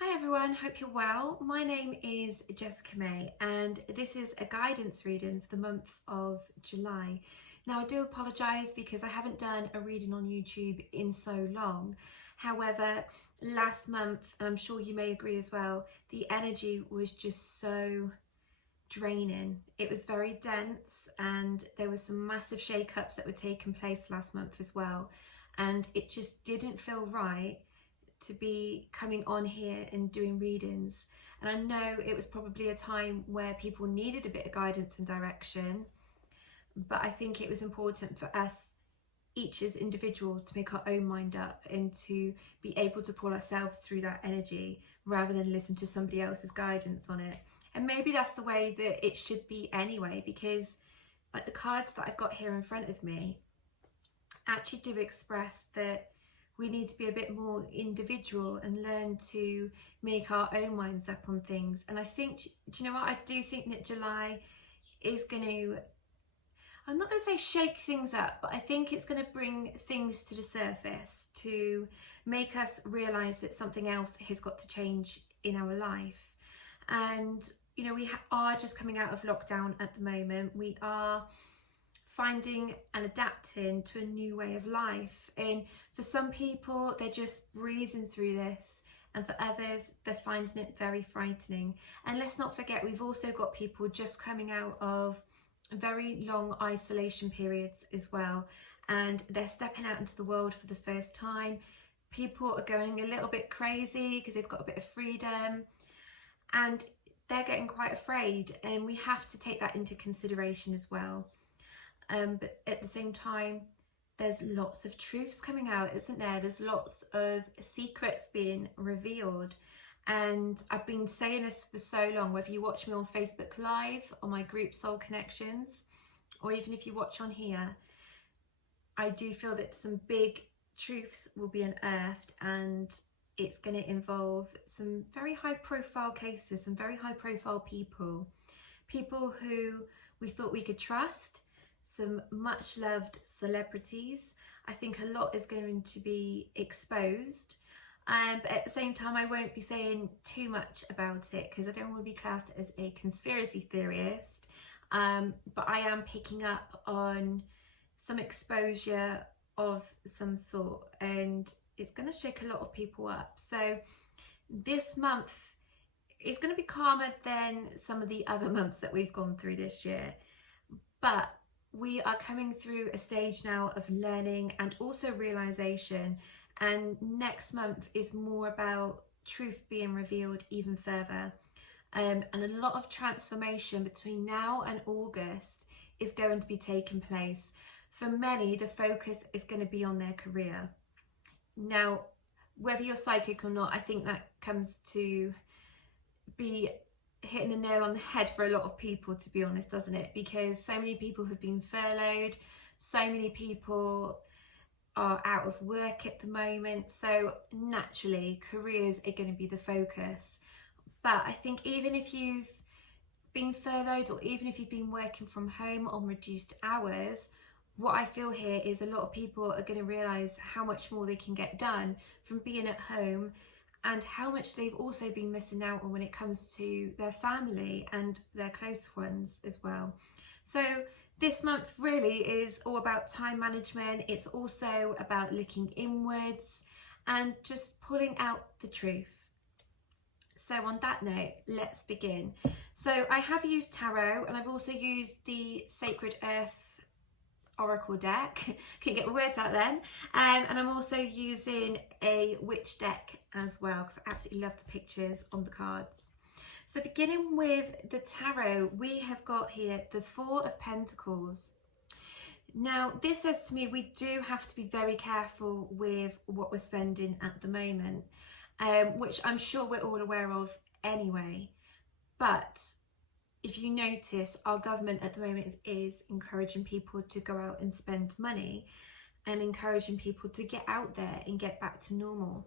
Hi everyone, hope you're well. My name is Jessica May and this is a guidance reading for the month of July. Now I do apologise because I haven't done a reading on YouTube in so long. However, last month, and I'm sure you may agree as well, the energy was just so draining. It was very dense and there were some massive shake-ups that were taking place last month as well. And it just didn't feel right to be coming on here and doing readings. And I know it was probably a time where people needed a bit of guidance and direction, but I think it was important for us each as individuals to make our own mind up and to be able to pull ourselves through that energy rather than listen to somebody else's guidance on it. And maybe that's the way that it should be anyway, because like the cards that I've got here in front of me actually do express that we need to be a bit more individual and learn to make our own minds up on things. And I think, do you know what, I do think that July is going to, I'm not going to say shake things up, but I think it's going to bring things to the surface to make us realise that something else has got to change in our life. And, you know, we are just coming out of lockdown at the moment. We are finding and adapting to a new way of life, and for some people they're just breezing through this, and for others they're finding it very frightening. And let's not forget, we've also got people just coming out of very long isolation periods as well, and they're stepping out into the world for the first time. People are going a little bit crazy because they've got a bit of freedom and they're getting quite afraid, and we have to take that into consideration as well. But at the same time, there's lots of truths coming out, isn't there? There's lots of secrets being revealed. And I've been saying this for so long, whether you watch me on Facebook Live, on my group Soul Connections, or even if you watch on here, I do feel that some big truths will be unearthed, and it's going to involve some very high profile cases, some very high profile people who we thought we could trust, some much loved celebrities. I think a lot is going to be exposed, but at the same time I won't be saying too much about it because I don't want to be classed as a conspiracy theorist, but I am picking up on some exposure of some sort, and it's going to shake a lot of people up. So this month is going to be calmer than some of the other months that we've gone through this year, but we are coming through a stage now of learning and also realization, and next month is more about truth being revealed even further, and a lot of transformation between now and August is going to be taking place. For many, the focus is going to be on their career. Now, whether you're psychic or not, I think that comes to be hitting a nail on the head for a lot of people, to be honest, doesn't it? Because so many people have been furloughed, so many people are out of work at the moment, so naturally careers are going to be the focus. But I think even if you've been furloughed, or even if you've been working from home on reduced hours, what I feel here is a lot of people are going to realise how much more they can get done from being at home, and how much they've also been missing out on when it comes to their family and their close ones as well. So this month really is all about time management. It's also about looking inwards and just pulling out the truth. So on that note, let's begin. So I have used tarot, and I've also used the Sacred Earth Oracle deck. Couldn't get my words out then. And I'm also using a witch deck as well because I absolutely love the pictures on the cards. So beginning with the tarot, we have got here the Four of Pentacles. Now this says to me we do have to be very careful with what we're spending at the moment, which I'm sure we're all aware of anyway. But if you notice, our government at the moment is encouraging people to go out and spend money, and encouraging people to get out there and get back to normal.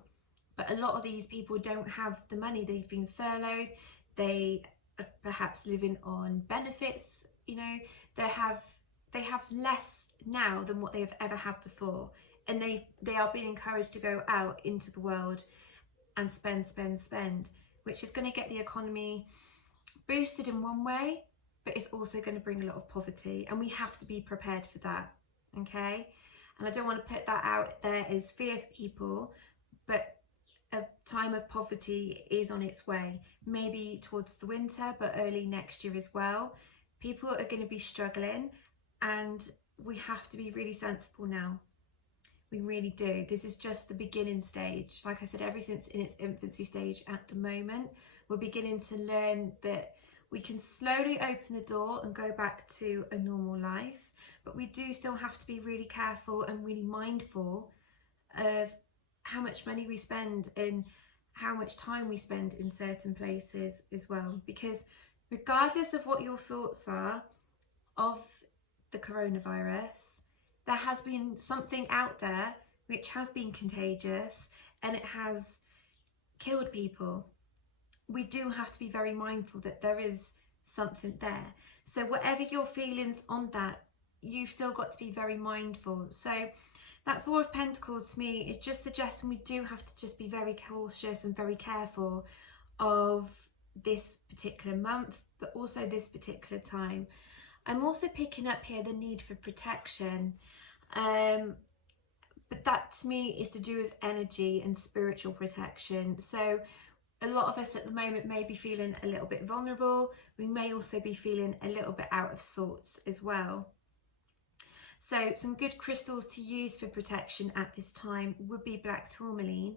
But a lot of these people don't have the money. They've been furloughed. They are perhaps living on benefits. You know, they have less now than what they've ever had before, and they are being encouraged to go out into the world and spend, which is going to get the economy boosted in one way, but it's also going to bring a lot of poverty, and we have to be prepared for that, okay? And I don't want to put that out there as fear for people, but a time of poverty is on its way, maybe towards the winter, but early next year as well. People are going to be struggling, and we have to be really sensible now. We really do. This is just the beginning stage. Like I said, everything's in its infancy stage at the moment. We're beginning to learn that we can slowly open the door and go back to a normal life, but we do still have to be really careful and really mindful of how much money we spend and how much time we spend in certain places as well. Because regardless of what your thoughts are of the coronavirus, there has been something out there which has been contagious and it has killed people. We do have to be very mindful that there is something there. So whatever your feelings on that, you've still got to be very mindful. So that Four of Pentacles to me is just suggesting we do have to just be very cautious and very careful of this particular month, but also this particular time. I'm also picking up here the need for protection, but that to me is to do with energy and spiritual protection. So a lot of us at the moment may be feeling a little bit vulnerable. We may also be feeling a little bit out of sorts as well. So some good crystals to use for protection at this time would be black tourmaline.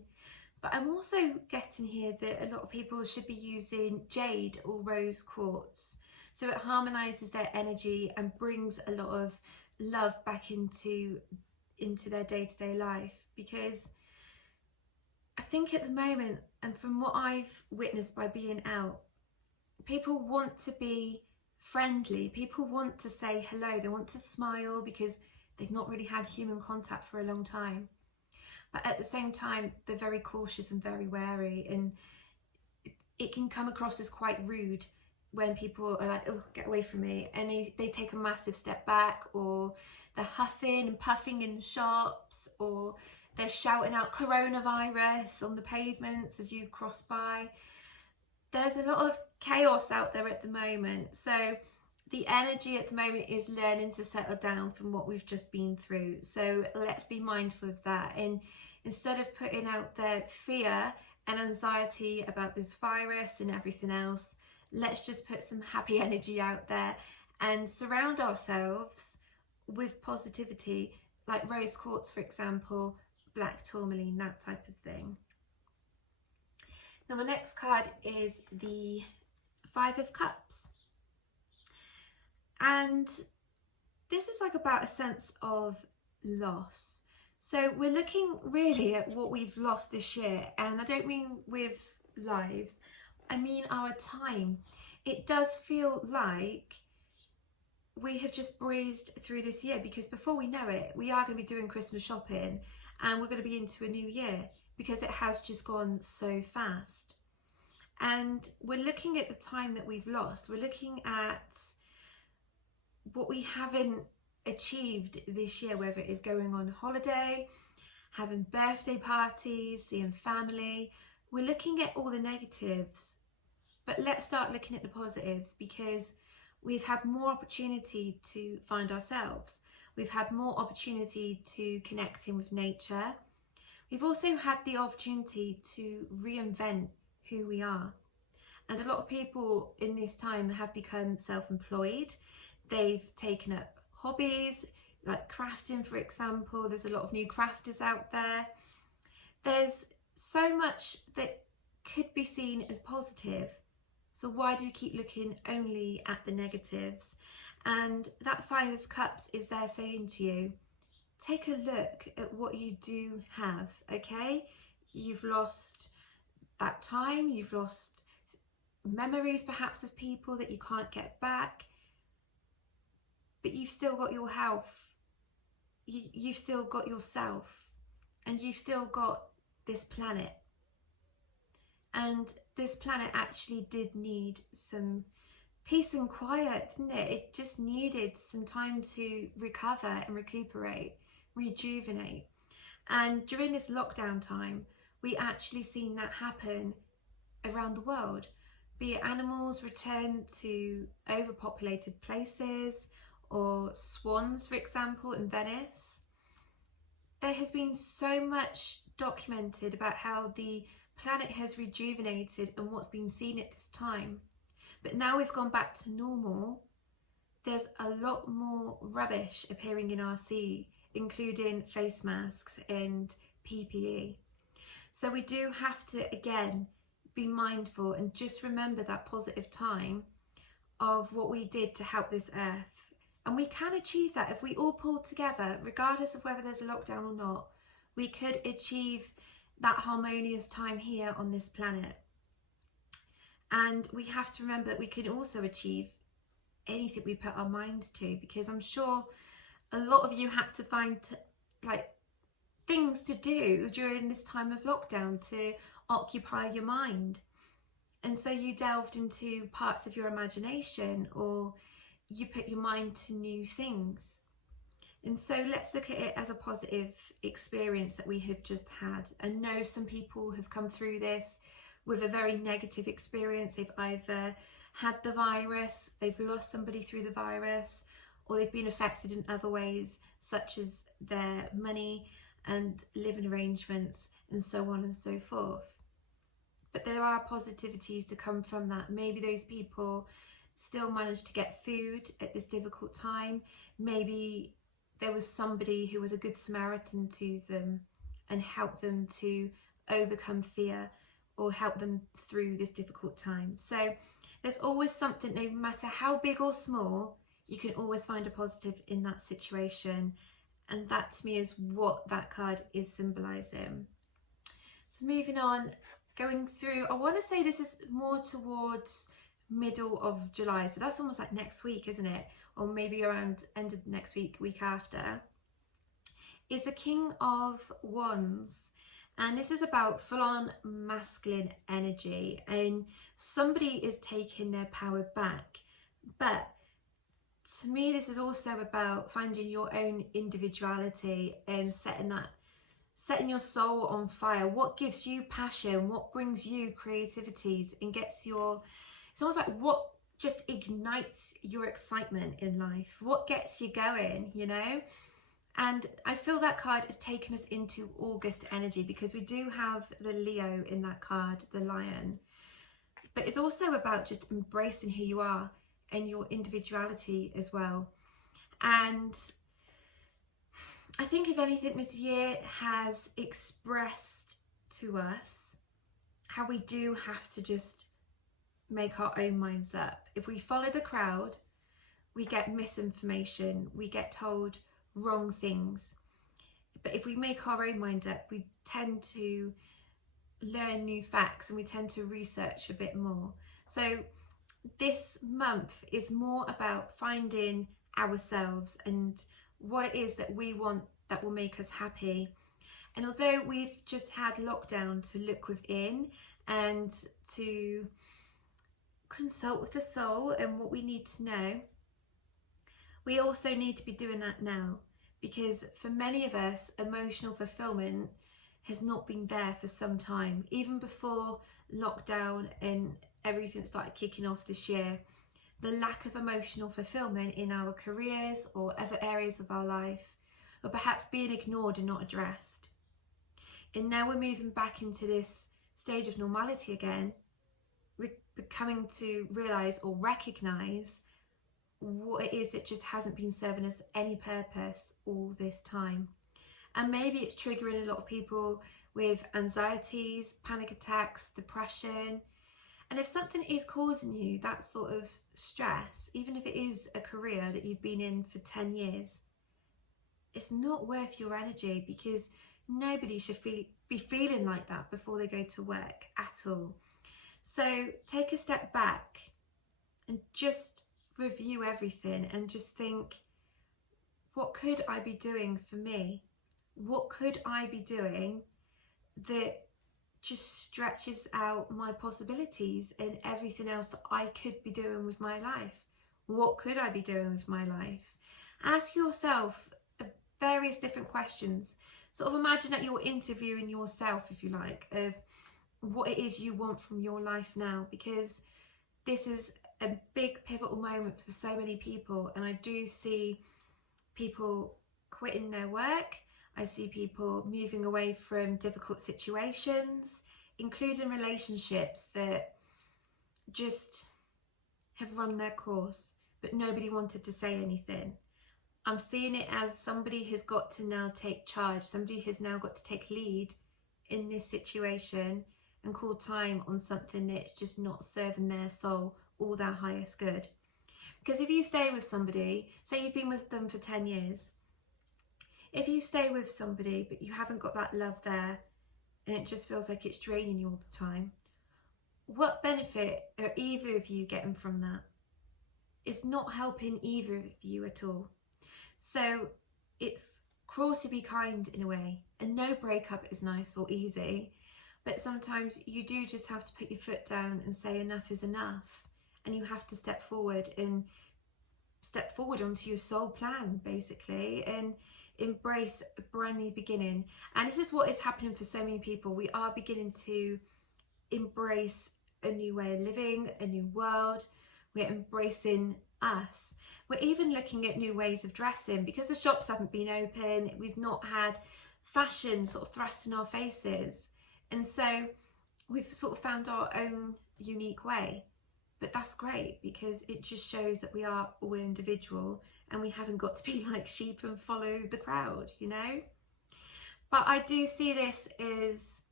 But I'm also getting here that a lot of people should be using jade or rose quartz. So it harmonises their energy and brings a lot of love back into their day-to-day life. Because I think at the moment, and from what I've witnessed by being out, people want to be friendly. People want to say hello. They want to smile because they've not really had human contact for a long time. But at the same time, they're very cautious and very wary, and it can come across as quite rude when people are like, oh, get away from me, and they take a massive step back, or they're huffing and puffing in the shops, or they're shouting out coronavirus on the pavements as you cross by. There's a lot of chaos out there at the moment. So the energy at the moment is learning to settle down from what we've just been through. So let's be mindful of that. And instead of putting out their fear and anxiety about this virus and everything else, let's just put some happy energy out there and surround ourselves with positivity, like rose quartz, for example, black tourmaline, that type of thing. Now my next card is the Five of Cups. And this is like about a sense of loss. So we're looking really at what we've lost this year. And I don't mean with lives, I mean our time. It does feel like we have just breezed through this year, because before we know it, we are going to be doing Christmas shopping and we're going to be into a new year, because it has just gone so fast. And we're looking at the time that we've lost. We're looking at what we haven't achieved this year, whether it is going on holiday, having birthday parties, seeing family. We're looking at all the negatives, but let's start looking at the positives, because we've had more opportunity to find ourselves. We've had more opportunity to connect in with nature. We've also had the opportunity to reinvent who we are. And a lot of people in this time have become self-employed. They've taken up hobbies, like crafting, for example. There's a lot of new crafters out there. There's so much that could be seen as positive. So why do we keep looking only at the negatives? And that Five of Cups is there saying to you, take a look at what you do have, okay? You've lost that time, you've lost memories perhaps of people that you can't get back, but you've still got your health, you've still got yourself, and you've still got this planet. And this planet actually did need some peace and quiet, didn't it? It just needed some time to recover and recuperate, rejuvenate. And during this lockdown time, we actually seen that happen around the world, be it animals return to overpopulated places or swans, for example, in Venice. There has been so much documented about how the planet has rejuvenated and what's been seen at this time. But now we've gone back to normal. There's a lot more rubbish appearing in our sea, including face masks and PPE. So we do have to, again, be mindful and just remember that positive time of what we did to help this earth. And we can achieve that if we all pull together, regardless of whether there's a lockdown or not. We could achieve that harmonious time here on this planet. And we have to remember that we can also achieve anything we put our minds to, because I'm sure a lot of you had to find things to do during this time of lockdown to occupy your mind. And so you delved into parts of your imagination, or you put your mind to new things. And so let's look at it as a positive experience that we have just had. I know some people have come through this with a very negative experience. They've either had the virus, they've lost somebody through the virus, or they've been affected in other ways, such as their money and living arrangements and so on and so forth. But there are positivities to come from that. Maybe those people still managed to get food at this difficult time. Maybe there was somebody who was a good Samaritan to them and helped them to overcome fear or help them through this difficult time. So there's always something, no matter how big or small, you can always find a positive in that situation. And that to me is what that card is symbolizing. So moving on, going through, I want to say this is more towards middle of July, so that's almost like next week, isn't it? Or maybe around end of next week, week after, is the King of Wands. And this is about full-on masculine energy, and somebody is taking their power back. But to me, this is also about finding your own individuality and setting your soul on fire. What gives you passion? What brings you creativities and gets your, it's almost like what just ignites your excitement in life? What gets you going, you know? And I feel that card has taken us into August energy, because we do have the Leo in that card, the lion. But it's also about just embracing who you are and your individuality as well. And I think if anything, this year has expressed to us how we do have to just make our own minds up. If we follow the crowd, we get misinformation, we get told wrong things. But if we make our own mind up, we tend to learn new facts and we tend to research a bit more. So this month is more about finding ourselves and what it is that we want that will make us happy. And although we've just had lockdown to look within and to consult with the soul and what we need to know, we also need to be doing that now, because for many of us, emotional fulfillment has not been there for some time. Even before lockdown and everything started kicking off this year, the lack of emotional fulfillment in our careers or other areas of our life were perhaps being ignored and not addressed. And now we're moving back into this stage of normality again. We're coming to realise or recognise what it is that just hasn't been serving us any purpose all this time. And maybe it's triggering a lot of people with anxieties, panic attacks, depression. And if something is causing you that sort of stress, even if it is a career that you've been in for 10 years, it's not worth your energy, because nobody should be feeling like that before they go to work at all. So take a step back and just review everything and just think, what could I be doing for me? What could I be doing that just stretches out my possibilities and everything else that I could be doing with my life? What could I be doing with my life? Ask yourself a various different questions. Sort of imagine that you're interviewing yourself, if you like, of what it is you want from your life now, because this is a big pivotal moment for so many people. And I do see people quitting their work. I see people moving away from difficult situations, including relationships that just have run their course, but nobody wanted to say anything. I'm seeing it as somebody has got to now take charge. Somebody has now got to take lead in this situation and call time on something that's just not serving their soul or their highest good. Because if you stay with somebody, say you've been with them for 10 years, if you stay with somebody but you haven't got that love there and it just feels like it's draining you all the time, what benefit are either of you getting from that? It's not helping either of you at all. So it's cruel to be kind in a way, and no breakup is nice or easy, but sometimes you do just have to put your foot down and say enough is enough, and you have to step forward onto your soul plan, basically, and embrace a brand new beginning. And this is what is happening for so many people. We are beginning to embrace a new way of living, a new world. We're embracing us. We're even looking at new ways of dressing, because the shops haven't been open. We've not had fashion sort of thrust in our faces, and so we've sort of found our own unique way. But that's great, because it just shows that we are all individual and we haven't got to be like sheep and follow the crowd, you know. But I do see this as,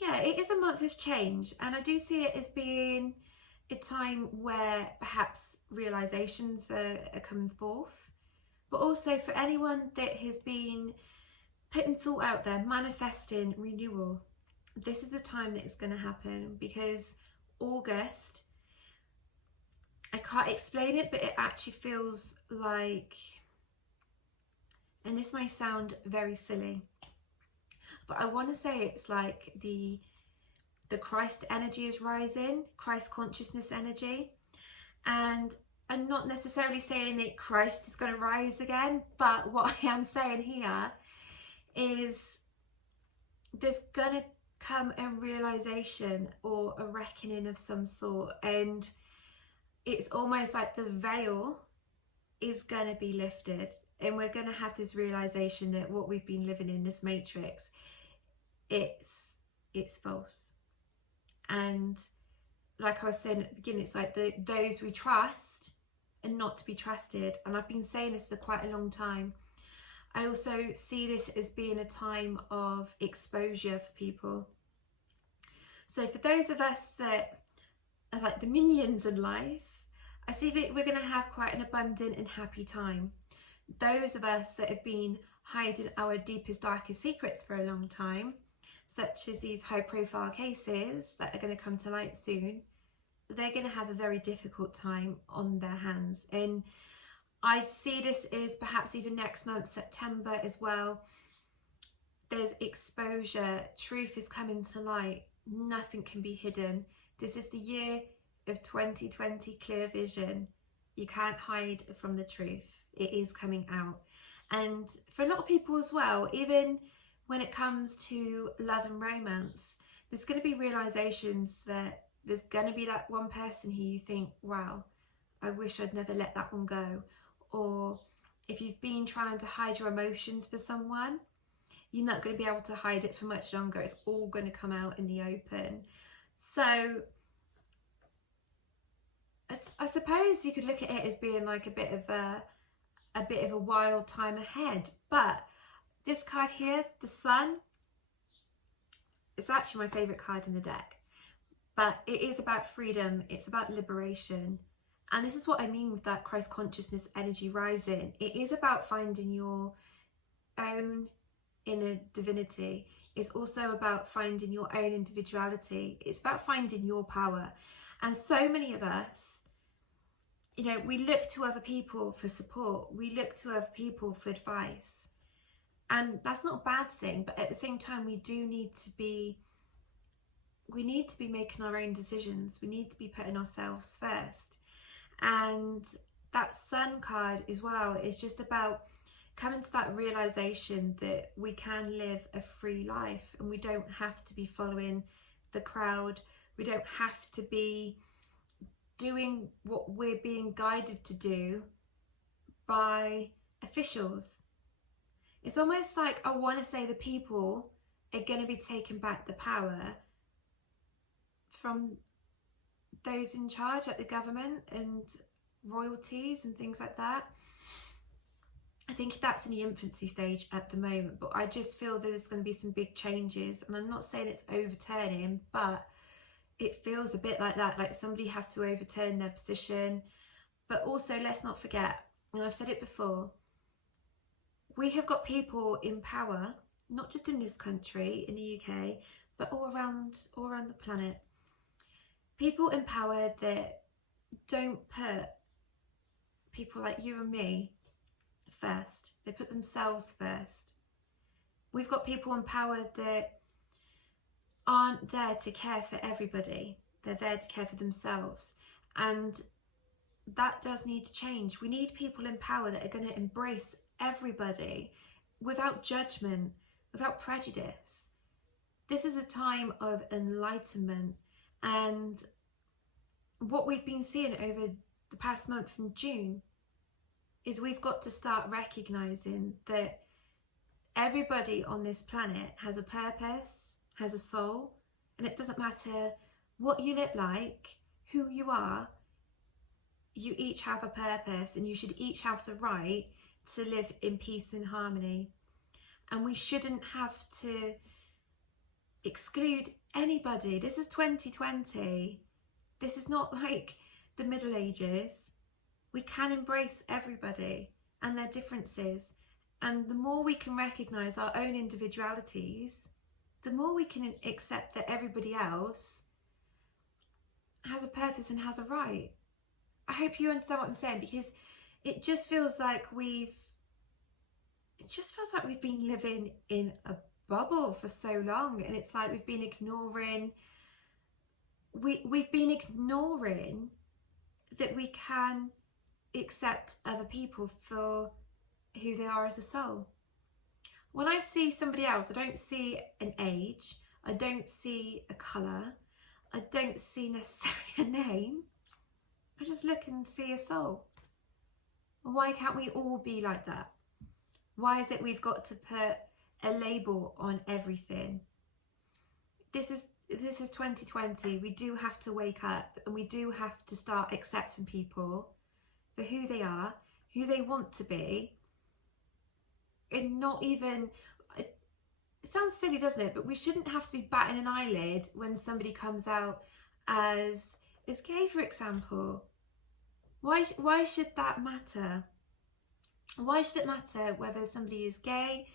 yeah, it is a month of change, and I do see it as being a time where perhaps realizations are coming forth, but also for anyone that has been putting thought out there, manifesting renewal, this is a time that is going to happen, because August, I can't explain it, but it actually feels like, and this may sound very silly, but I want to say it's like the Christ energy is rising, Christ consciousness energy. And I'm not necessarily saying that Christ is going to rise again, but what I am saying here is there's going to come a realization or a reckoning of some sort, and it's almost like the veil is going to be lifted, and we're going to have this realization that what we've been living in, this matrix, it's false. And like I was saying at the beginning, it's like those we trust are not to be trusted. And I've been saying this for quite a long time. I also see this as being a time of exposure for people. So for those of us that are like the minions in life, I see that we're going to have quite an abundant and happy time. Those of us that have been hiding our deepest, darkest secrets for a long time, such as these high profile cases that are going to come to light soon, they're going to have a very difficult time on their hands. And I see this as perhaps even next month, September as well. There's exposure, truth is coming to light, nothing can be hidden. This is the year of 2020 clear vision. You can't hide from the truth, it is coming out. And for a lot of people as well, even when it comes to love and romance, there's going to be realizations that there's going to be that one person who you think, wow, I wish I'd never let that one go. Or if you've been trying to hide your emotions for someone, you're not going to be able to hide it for much longer. It's all going to come out in the open. So I suppose you could look at it as being like a bit of a wild time ahead. But this card here, the Sun, it's actually my favourite card in the deck. But it is about freedom, it's about liberation. And this is what I mean with that Christ consciousness energy rising. It is about finding your own inner divinity. It's also about finding your own individuality. It's about finding your power. And so many of us, you know, we look to other people for support. We look to other people for advice. And that's not a bad thing, but at the same time, we need to be making our own decisions. We need to be putting ourselves first. And that Sun card as well is just about coming to that realization that we can live a free life and we don't have to be following the crowd. We don't have to be doing what we're being guided to do by officials. It's almost like I want to say the people are going to be taking back the power from those in charge, like the government and royalties and things like that. I think that's in the infancy stage at the moment, but I just feel that there's going to be some big changes, and I'm not saying it's overturning, but it feels a bit like that, like somebody has to overturn their position. But also, let's not forget, and I've said it before, we have got people in power, not just in this country, in the UK, but all around the planet. People in power that don't put people like you and me first. They put themselves first. We've got people in power that aren't there to care for everybody. They're there to care for themselves. And that does need to change. We need people in power that are going to embrace everybody without judgment, without prejudice. This is a time of enlightenment, and what we've been seeing over the past month from June is we've got to start recognizing that everybody on this planet has a purpose, has a soul, and it doesn't matter what you look like, who you are, you each have a purpose, and you should each have the right to live in peace and harmony. And we shouldn't have to exclude anybody. This is 2020. This is not like the Middle Ages. We can embrace everybody and their differences. And the more we can recognise our own individualities, the more we can accept that everybody else has a purpose and has a right. I hope you understand what I'm saying, because it just feels like we've been living in a bubble for so long, and it's like we've been ignoring that we can accept other people for who they are as a soul. When I see somebody else, I don't see an age, I don't see a colour, I don't see necessarily a name. I just look and see a soul. Why can't we all be like that? Why is it we've got to put a label on everything? This is 2020. We do have to wake up, and we do have to start accepting people for who they are, who they want to be, and not even, it sounds silly, doesn't it? But we shouldn't have to be batting an eyelid when somebody comes out as gay, for example. Why should that matter? Why should it matter whether somebody is gay,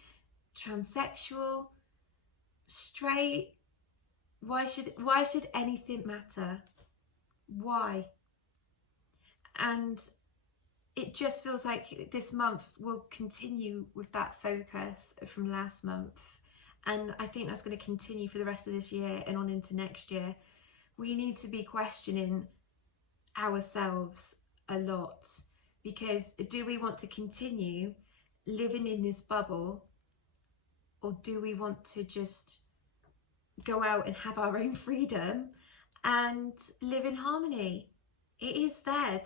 transsexual, straight? Why should anything matter? Why? And it just feels like this month will continue with that focus from last month, and I think that's going to continue for the rest of this year and on into next year. We need to be questioning ourselves a lot, because do we want to continue living in this bubble, or do we want to just go out and have our own freedom and live in harmony? It is there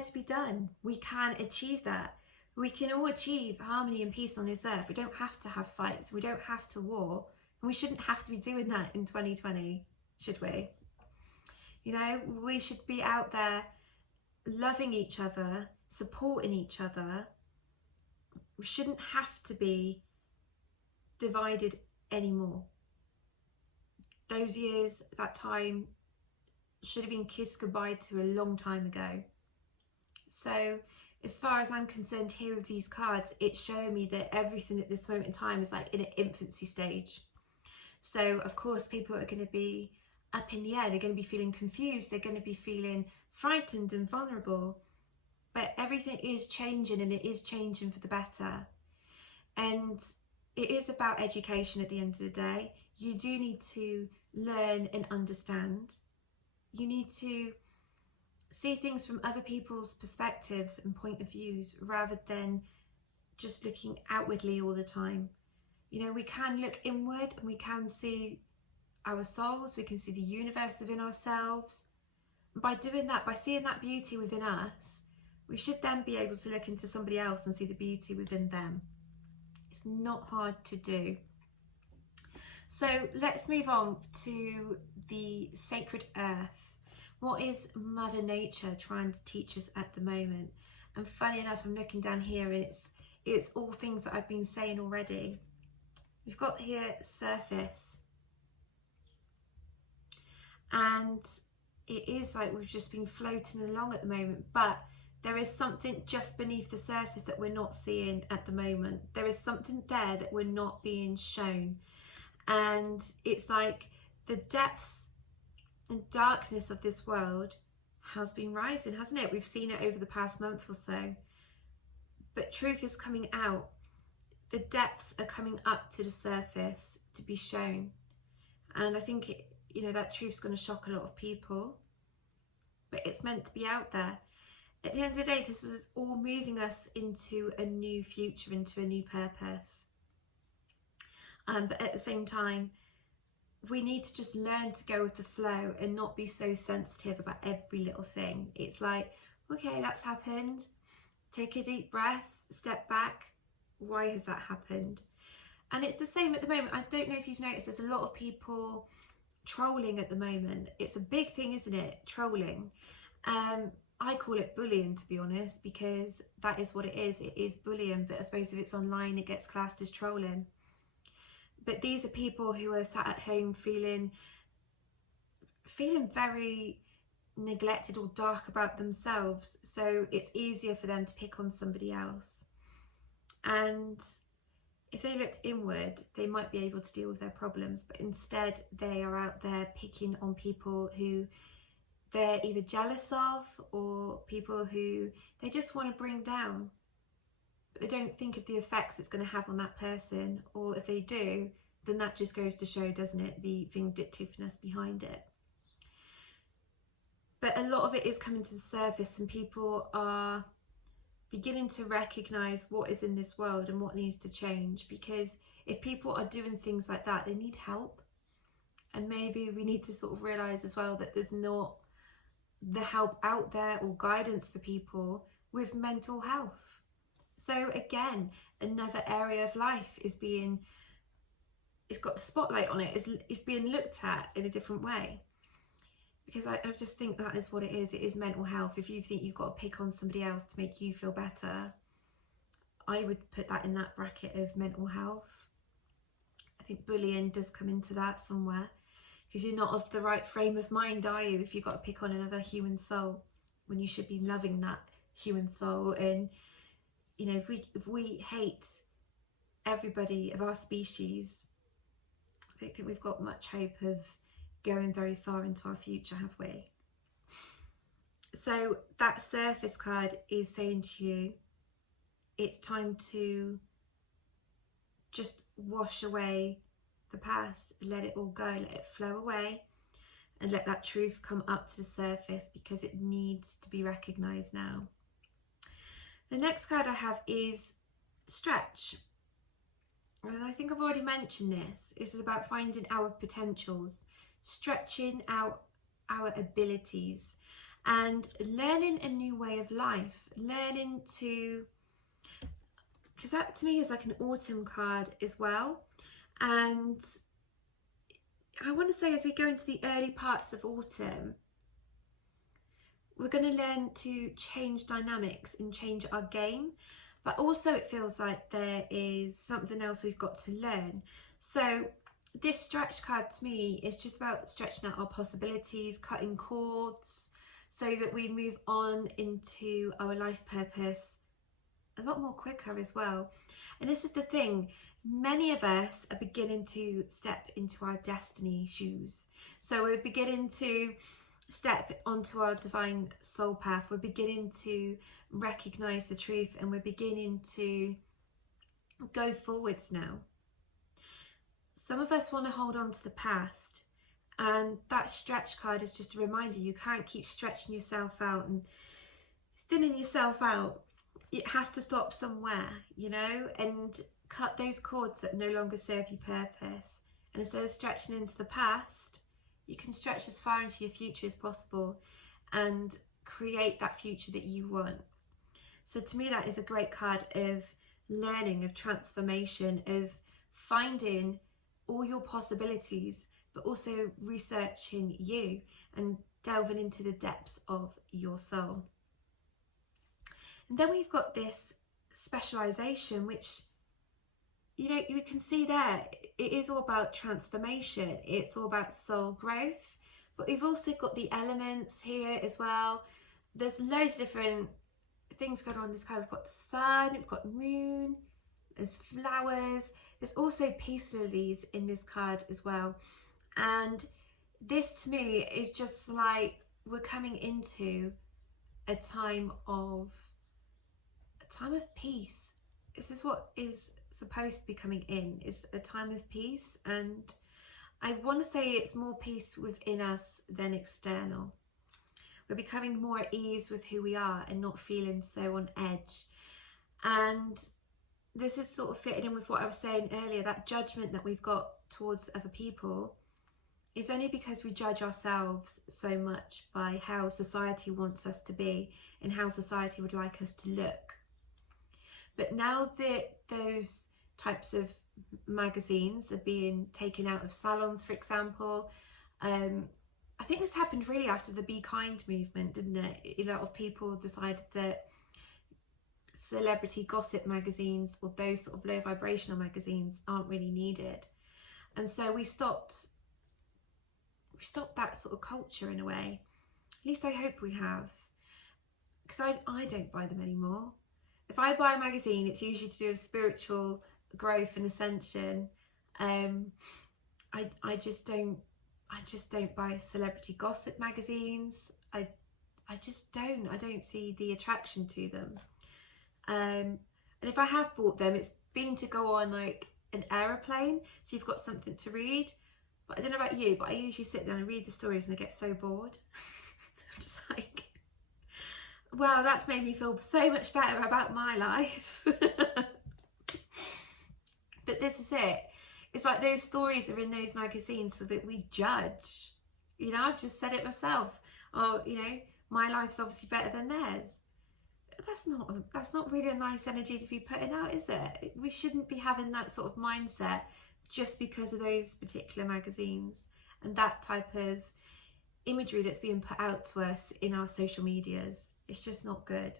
to be done. We can achieve that. We can all achieve harmony and peace on this earth. We don't have to have fights. We don't have to war. And we shouldn't have to be doing that in 2020, should we? You know, we should be out there loving each other, supporting each other. We shouldn't have to be divided anymore. Those years, that time, should have been kissed goodbye to a long time ago. So as far as I'm concerned here with these cards, it's showing me that everything at this moment in time is like in an infancy stage. So of course people are going to be up in the air, they're going to be feeling confused, they're going to be feeling frightened and vulnerable, but everything is changing, and it is changing for the better. And it is about education at the end of the day. You do need to learn and understand. You need to see things from other people's perspectives and point of views, rather than just looking outwardly all the time. You know, we can look inward and we can see our souls, we can see the universe within ourselves. And by doing that, by seeing that beauty within us, we should then be able to look into somebody else and see the beauty within them. It's not hard to do. So let's move on to the sacred earth. What is Mother Nature trying to teach us at the moment? And funny enough, I'm looking down here and it's all things that I've been saying already. We've got here surface. And it is like we've just been floating along at the moment, but there is something just beneath the surface that we're not seeing at the moment. There is something there that we're not being shown. And it's like the depths and darkness of this world has been rising, hasn't it? We've seen it over the past month or so. But truth is coming out. The depths are coming up to the surface to be shown. And I think, you know, that truth's going to shock a lot of people. But it's meant to be out there. At the end of the day, this is all moving us into a new future, into a new purpose. But at the same time, we need to just learn to go with the flow and not be so sensitive about every little thing. It's like, okay, that's happened. Take a deep breath, step back. Why has that happened? And it's the same at the moment. I don't know if you've noticed, there's a lot of people trolling at the moment. It's a big thing, isn't it? Trolling. I call it bullying, to be honest, because that is what it is. It is bullying, but I suppose if it's online, it gets classed as trolling. But these are people who are sat at home feeling very neglected or dark about themselves. So it's easier for them to pick on somebody else. And if they looked inward, they might be able to deal with their problems. But instead, they are out there picking on people who they're either jealous of or people who they just want to bring down. They don't think of the effects it's going to have on that person, or if they do, then that just goes to show, doesn't it, the vindictiveness behind it. But a lot of it is coming to the surface, and people are beginning to recognize what is in this world and what needs to change, because if people are doing things like that, they need help. And maybe we need to sort of realize as well that there's not the help out there or guidance for people with mental health. So again, another area of life is being, it's got the spotlight on it, it's being looked at in a different way. Because I just think that is what it is mental health. If you think you've got to pick on somebody else to make you feel better, I would put that in that bracket of mental health. I think bullying does come into that somewhere, because you're not of the right frame of mind, are you, if you've got to pick on another human soul when you should be loving that human soul. And you know, if we hate everybody of our species, I don't think we've got much hope of going very far into our future, have we? So that surface card is saying to you, it's time to just wash away the past, let it all go, let it flow away, and let that truth come up to the surface, because it needs to be recognized now. The next card I have is stretch. And I think I've already mentioned this. This is about finding our potentials, stretching out our abilities, and learning a new way of life. Learning to, because that to me is like an autumn card as well. And I want to say, as we go into the early parts of autumn, we're going to learn to change dynamics and change our game. But also it feels like there is something else we've got to learn. So this stretch card to me is just about stretching out our possibilities, cutting cords, so that we move on into our life purpose a lot more quicker as well. And this is the thing, many of us are beginning to step into our destiny shoes. So we're beginning to step onto our divine soul path. We're beginning to recognize the truth, and we're beginning to go forwards now. Some of us want to hold on to the past, and that stretch card is just a reminder you can't keep stretching yourself out and thinning yourself out it has to stop somewhere, you know, and cut those cords that no longer serve your purpose. And instead of stretching into the past, you can stretch as far into your future as possible and create that future that you want. So to me, that is a great card of learning, of transformation, of finding all your possibilities, but also researching you and delving into the depths of your soul. And then we've got this specialization, which, you know, you can see there, it is all about transformation. It's all about soul growth, but we've also got the elements here as well. There's loads of different things going on in this card. We've got the sun, we've got moon, there's flowers, there's also peace lilies in this card as well. And this to me is just like we're coming into a time of peace. This is what is supposed to be coming in, is a time of peace. And I want to say it's more peace within us than external. We're becoming more at ease with who we are and not feeling so on edge. And this is sort of fitting in with what I was saying earlier, that judgment that we've got towards other people is only because we judge ourselves so much by how society wants us to be and how society would like us to look. But now that those types of magazines are being taken out of salons, for example, I think this happened really after the Be Kind movement, didn't it? A lot of people decided that celebrity gossip magazines or those sort of low vibrational magazines aren't really needed. And so we stopped that sort of culture in a way. At least I hope we have. Because I don't buy them anymore. If I buy a magazine, it's usually to do with spiritual growth and ascension. I just don't buy celebrity gossip magazines. I don't see the attraction to them. And if I have bought them, it's been to go on like an aeroplane, so you've got something to read. But I don't know about you, but I usually sit down and read the stories and I get so bored. I'm just like, wow, that's made me feel so much better about my life. But this is it. It's like those stories are in those magazines so that we judge. You know, I've just said it myself. Oh, you know, my life's obviously better than theirs. That's not really a nice energy to be putting out, is it? We shouldn't be having that sort of mindset just because of those particular magazines and that type of imagery that's being put out to us in our social medias. It's just not good.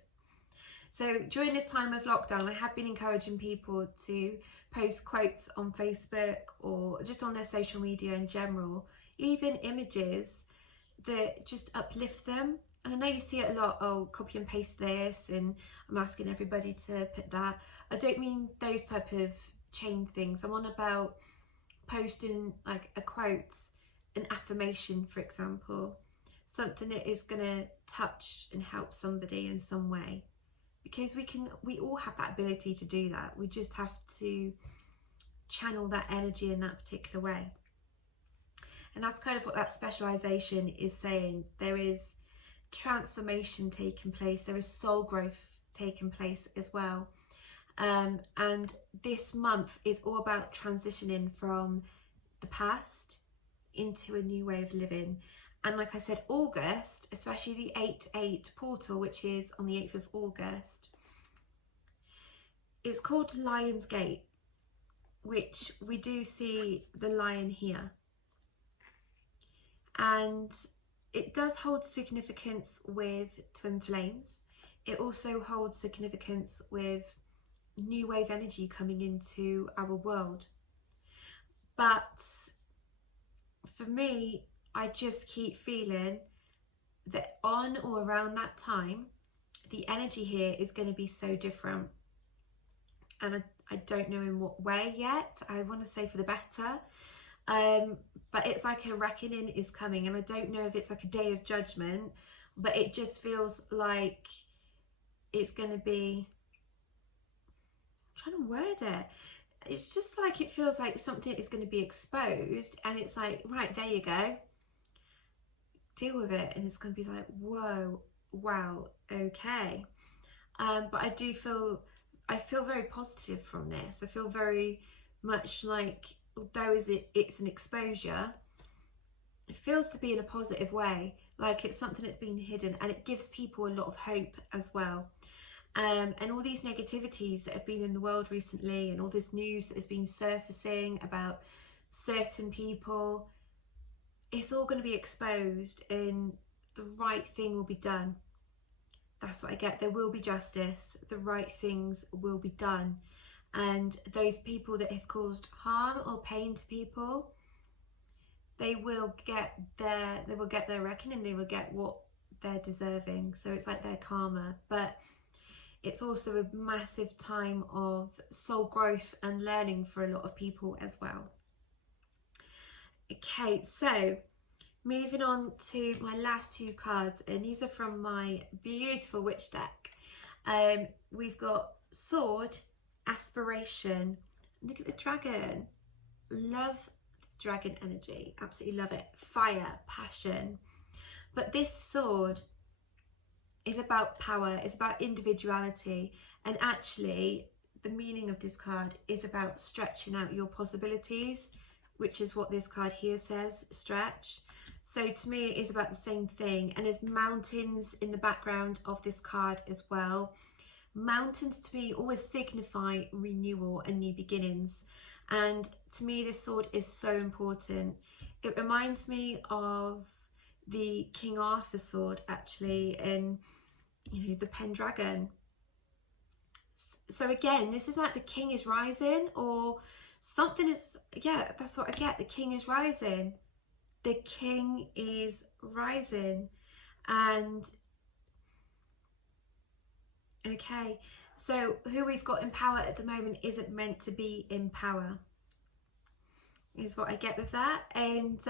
So during this time of lockdown, I have been encouraging people to post quotes on Facebook or just on their social media in general, even images that just uplift them. And I know you see it a lot, oh, copy and paste this, and I'm asking everybody to put that. I don't mean those type of chain things. I'm on about posting like a quote, an affirmation, for example, something that is going to touch and help somebody in some way. Because we all have that ability to do that. We just have to channel that energy in that particular way. And that's kind of what that specialization is saying. There is transformation taking place. There is soul growth taking place as well. And this month is all about transitioning from the past into a new way of living. And like I said, August, especially the 8/8 portal, which is on the 8th of August, it's called Lion's Gate, which we do see the lion here. And it does hold significance with twin flames. It also holds significance with new wave energy coming into our world. But for me, I just keep feeling that on or around that time, the energy here is going to be so different. And I don't know in what way yet. I want to say for the better. But it's like a reckoning is coming, and I don't know if it's like a day of judgment, but it just feels like it's going to be, I'm trying to word it. It's just like it feels like something is going to be exposed, and it's like, right, there you go. Deal with it. And it's going to be like, whoa, wow, okay. but I feel very positive from this. I feel very much like, although it's an exposure, it feels to be in a positive way, like it's something that's been hidden, and it gives people a lot of hope as well. And all these negativities that have been in the world recently, and all this news that has been surfacing about certain people, it's all going to be exposed and the right thing will be done. That's what I get. There will be justice. The right things will be done. And those people that have caused harm or pain to people, they will get their reckoning. They will get what they're deserving. So it's like their karma. But it's also a massive time of soul growth and learning for a lot of people as well. Okay, so moving on to my last two cards, and these are from my beautiful witch deck. We've got Sword, Aspiration. Look at the dragon. Love the dragon energy. Absolutely love it. Fire, passion. But this sword is about power, it's about individuality, and actually the meaning of this card is about stretching out your possibilities, which is what this card here says, stretch. So to me it is about the same thing, and there's mountains in the background of this card as well. Mountains to me always signify renewal and new beginnings, and to me this sword is so important. It reminds me of the King Arthur sword actually, and you know, the Pendragon. So again, this is like the king is rising, or something is, yeah, that's what I get. The king is rising. The king is rising. And okay, so who we've got in power at the moment isn't meant to be in power, is what I get with that. And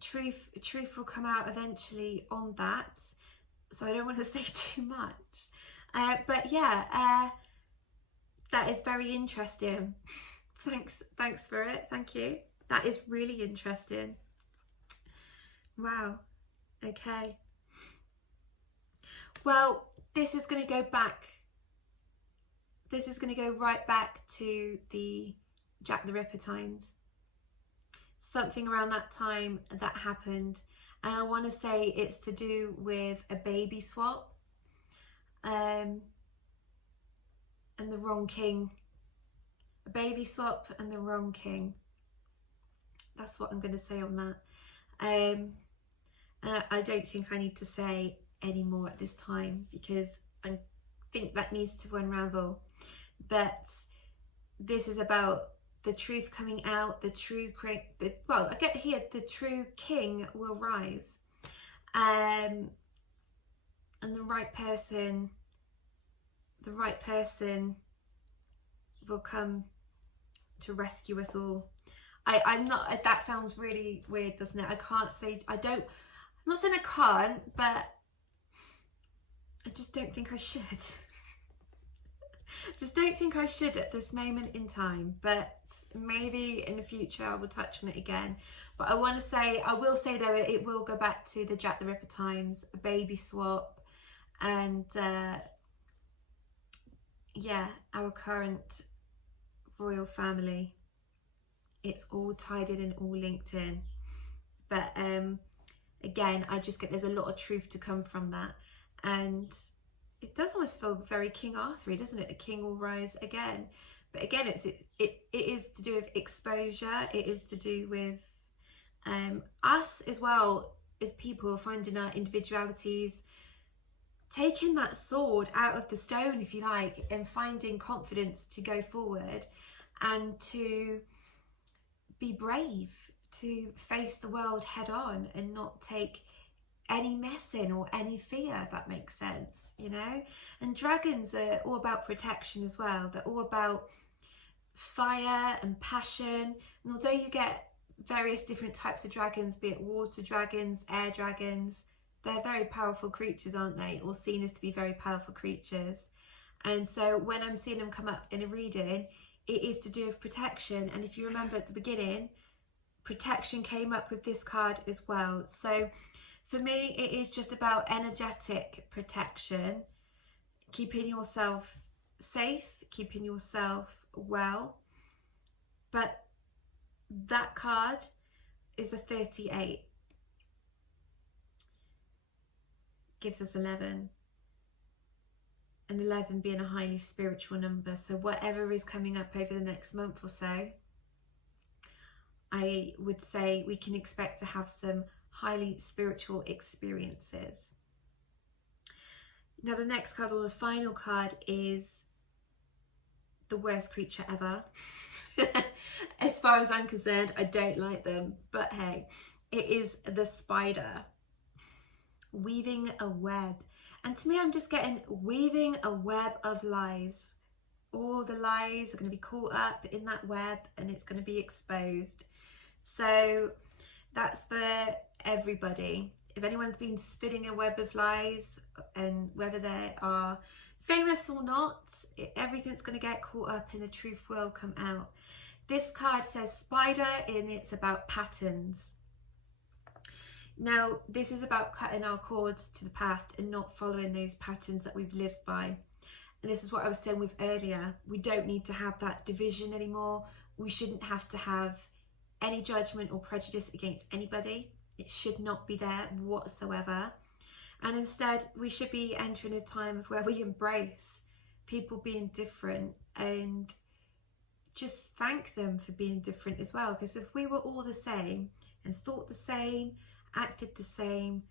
truth will come out eventually on that, so I don't want to say too much, but yeah, that is very interesting. thanks for it. Thank you. That is really interesting. Wow. Okay, well, this is going to go right back to the Jack the Ripper times. Something around that time that happened, and I want to say it's to do with a baby swap, and the wrong king. A baby swap and the wrong king. That's what I'm going to say on that. And I don't think I need to say any more at this time, because I think that needs to unravel. But this is about the truth coming out, the true I get here, the true king will rise, and the right person will come to rescue us all. I'm not, that sounds really weird, doesn't it? I can't say, I'm not saying I can't, but I just don't think I should. Just don't think I should at this moment in time, but maybe in the future I will touch on it again. But I will say though, it will go back to the Jack the Ripper times, a baby swap, and yeah, our current royal family. It's all tied in and all linked in. But again, I just get, there's a lot of truth to come from that, and it does almost feel very King Arthur-y, doesn't it? The king will rise again. But again, it is to do with exposure. It is to do with us as well, as people finding our individualities, taking that sword out of the stone, if you like, and finding confidence to go forward and to be brave, to face the world head on and not take any messing or any fear, if that makes sense, you know. And dragons are all about protection as well. They're all about fire and passion, and although you get various different types of dragons, be it water dragons, air dragons, they're very powerful creatures, aren't they, or seen as to be very powerful creatures. And so when I'm seeing them come up in a reading, it is to do with protection. And if you remember at the beginning, protection came up with this card as well. So For me, it is just about energetic protection, keeping yourself safe, keeping yourself well. But that card is a 38. Gives us 11. And 11 being a highly spiritual number. So whatever is coming up over the next month or so, I would say we can expect to have some highly spiritual experiences. Now the next card, or the final card, is the worst creature ever. As far as I'm concerned, I don't like them, but hey, it is the spider. Weaving a web. And to me, I'm just getting weaving a web of lies. All the lies are going to be caught up in that web and it's going to be exposed. So that's for everybody. If anyone's been spinning a web of lies, and whether they are famous or not, everything's going to get caught up and the truth will come out. This card says spider, and it's about patterns. Now, this is about cutting our cords to the past and not following those patterns that we've lived by. And this is what I was saying with earlier. We don't need to have that division anymore. We shouldn't have to have any judgment or prejudice against anybody. It should not be there whatsoever. And instead, we should be entering a time of where we embrace people being different and just thank them for being different as well. Because if we were all the same and thought the same, acted the same,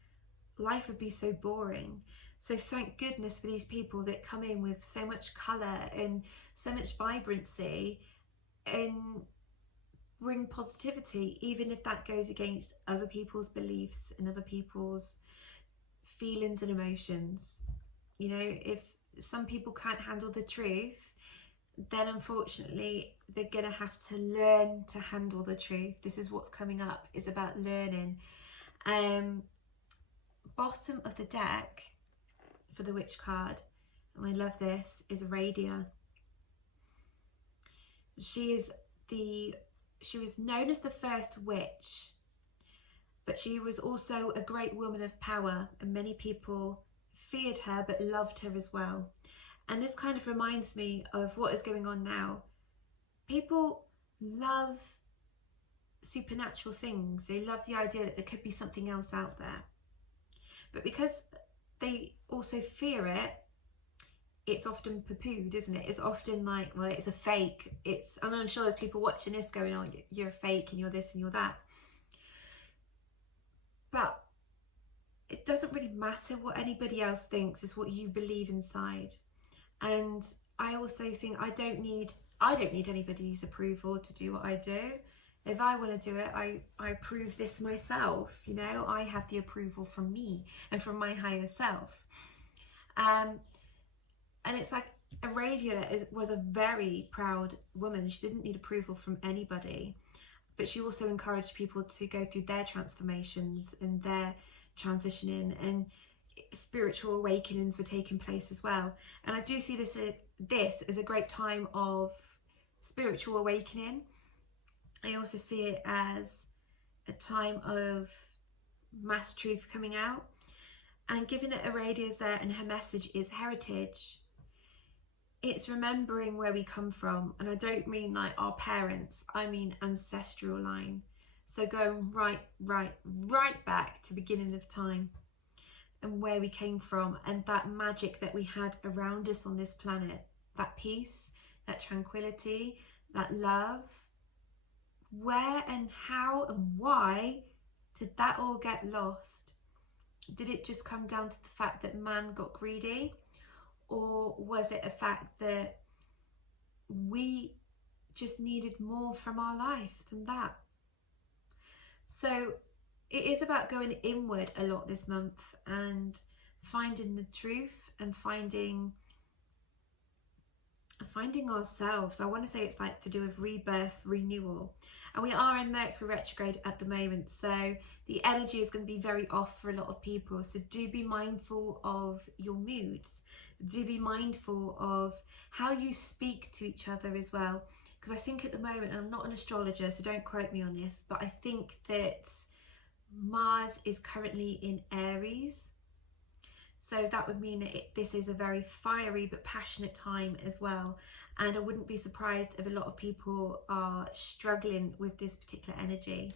life would be so boring. So thank goodness for these people that come in with so much colour and so much vibrancy and bring positivity, even if that goes against other people's beliefs and other people's feelings and emotions. You know, if some people can't handle the truth, then unfortunately they're gonna have to learn to handle the truth. This is what's coming up, is about learning. Bottom of the deck for the witch card, and I love this, is Aradia. She was known as the first witch, but she was also a great woman of power, and many people feared her but loved her as well. And this kind of reminds me of what is going on now. People love supernatural things. They love the idea that there could be something else out there. But because they also fear it, it's often poo-pooed, isn't it? It's often like, well, it's a fake. And I'm sure there's people watching this going, oh, you're a fake and you're this and you're that. But it doesn't really matter what anybody else thinks. It's what you believe inside. And I also think I don't need anybody's approval to do what I do. If I want to do it, I approve this myself. You know, I have the approval from me and from my higher self. And it's like Aradia was a very proud woman. She didn't need approval from anybody, but she also encouraged people to go through their transformations and their transitioning, and spiritual awakenings were taking place as well. And I do see this as a great time of spiritual awakening. I also see it as a time of mass truth coming out. And given that Aradia's there and her message is heritage, it's remembering where we come from. And I don't mean like our parents, I mean ancestral line. So going right back to the beginning of time and where we came from, and that magic that we had around us on this planet, that peace, that tranquility, that love. Where and how and why did that all get lost? Did it just come down to the fact that man got greedy? Or was it a fact that we just needed more from our life than that? So it is about going inward a lot this month and finding the truth and finding ourselves. I want to say it's like to do with rebirth, renewal. And we are in Mercury retrograde at the moment, so the energy is going to be very off for a lot of people. So do be mindful of your moods. Do be mindful of how you speak to each other as well. Because I think at the moment, and I'm not an astrologer, so don't quote me on this, but I think that Mars is currently in Aries, so that would mean that this is a very fiery but passionate time as well. And I wouldn't be surprised if a lot of people are struggling with this particular energy.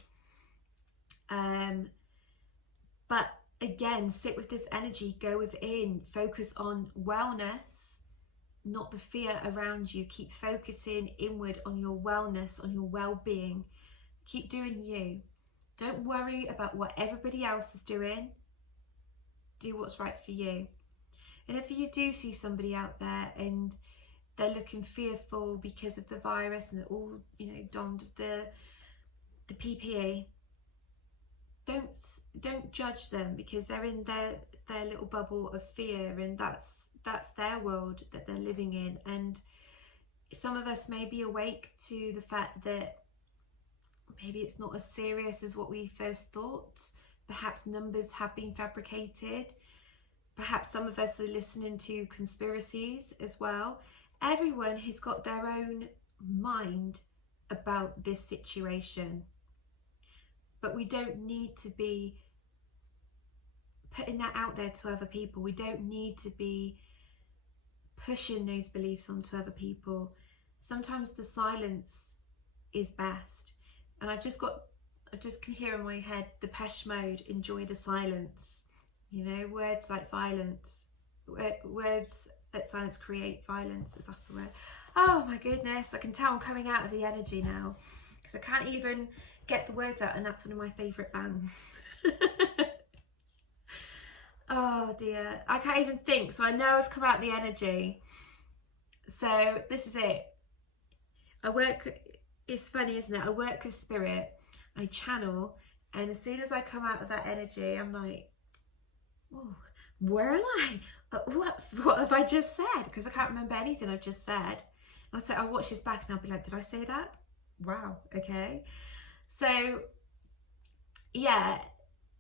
But again, sit with this energy, go within, focus on wellness, not the fear around you. Keep focusing inward on your wellness, on your well-being. Keep doing you. Don't worry about what everybody else is doing. Do what's right for you. And if you do see somebody out there and they're looking fearful because of the virus and they're all, you know, donned with the PPE, don't judge them, because they're in their little bubble of fear, and that's their world that they're living in. And some of us may be awake to the fact that maybe it's not as serious as what we first thought. Perhaps numbers have been fabricated. Perhaps some of us are listening to conspiracies as well. Everyone has got their own mind about this situation. But we don't need to be putting that out there to other people. We don't need to be pushing those beliefs onto other people. Sometimes the silence is best. And I just can hear in my head Depeche Mode, enjoy the silence. You know, words like violence, words that silence create violence, if that's the word. Oh my goodness, I can tell I'm coming out of the energy now, because I can't even get the words out, and that's one of my favourite bands. Oh dear, I can't even think, so I know I've come out of the energy. So this is it. It's funny, isn't it? I work with spirit, I channel, and as soon as I come out of that energy, I'm like, oh, where am I? What have I just said? Because I can't remember anything I've just said. And I I'll watch this back and I'll be like, did I say that? Wow, okay. So yeah,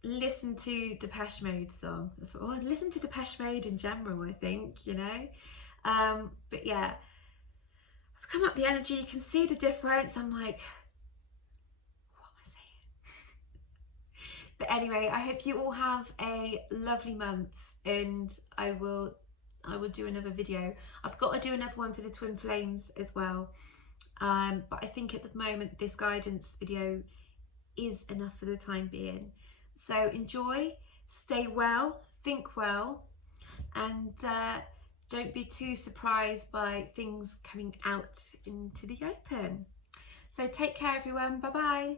listen to Depeche Mode song. Or listen to Depeche Mode in general, I think, you know. But yeah, I've come up the energy, you can see the difference. I'm like, what am I saying? But anyway, I hope you all have a lovely month, and I will do another video. I've got to do another one for the twin flames as well. But I think at the moment this guidance video is enough for the time being. So enjoy, stay well, think well, and don't be too surprised by things coming out into the open. So take care everyone, bye bye.